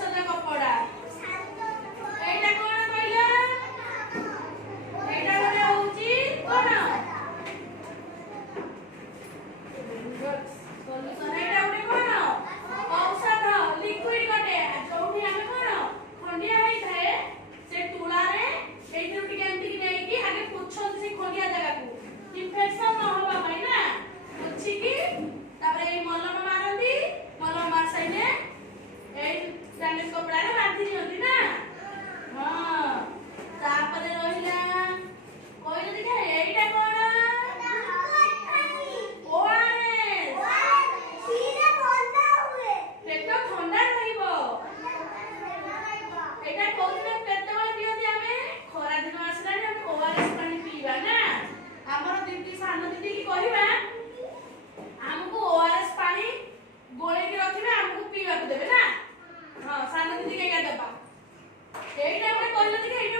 ଔଷଧ କପଡ଼ା ଏଇଟା କଣ କହିଲ ଏଇଟା ଗୋଟେ ହଉଛି କଣ ସଲ୍ୟୁସନ ଏଇଟା ଗୋଟେ କଣ ଔଷଧ ଲିକ୍ୱିଡ ଗୋଟେ ଯୋଉଠି ଆମେ କଣ ଖଣ୍ଡିଆ ହେଇଥାଏ ସେ ତୁଳାରେ ଏଇଥିରୁ ଟିକେ ଏମିତି ନେଇକି ଆଗେ ପୋଛନ୍ତି ସେ ଖଣ୍ଡିଆ ଜାଗାକୁ ଇନଫେକ୍ସନ ନ ହବା ପାଇଁ ନା ପୋଛିକି ତାପରେ ଏଇ ମଲମ ମାରନ୍ତି ମଲମ ମାରି ସାଇଲେ ଏଇ ବ୍ୟାଣ୍ଡେଜ କପଡ଼ାରେ ବାନ୍ଧି ଦିଅନ୍ତି ନା ହଁ ତାପରେ ରହିଲା କହିଲେ ଦେଖିଆ ଏଇଟା କଣ ପେଟ ଥଣ୍ଡା ରହିବ ଏଇଟା କୋଉଦିନ କେତେବେଳେ ପିଅନ୍ତି ଆମେ ଖରା ଦିନ ଆସିଲାଣି ଆମେ ଓଆରଏସ୍ ପାଣି ପିଇବା ନା ଆମର ଦିଦି ସାନ ଦିଦି କି କହିବା ଆମକୁ ଓଆରଏସ୍ ପାଣି ଗୋଳେଇକି ରଖିବେ ଆମକୁ ପିଇବାକୁ ଦେବେ ନା ହଁ ସାନ ଦିଦି ଏଇଟା ଦେବା ଏଇଟା ଗୋଟେ କହିଲେ ଦେଖିଆ ଏଇଟା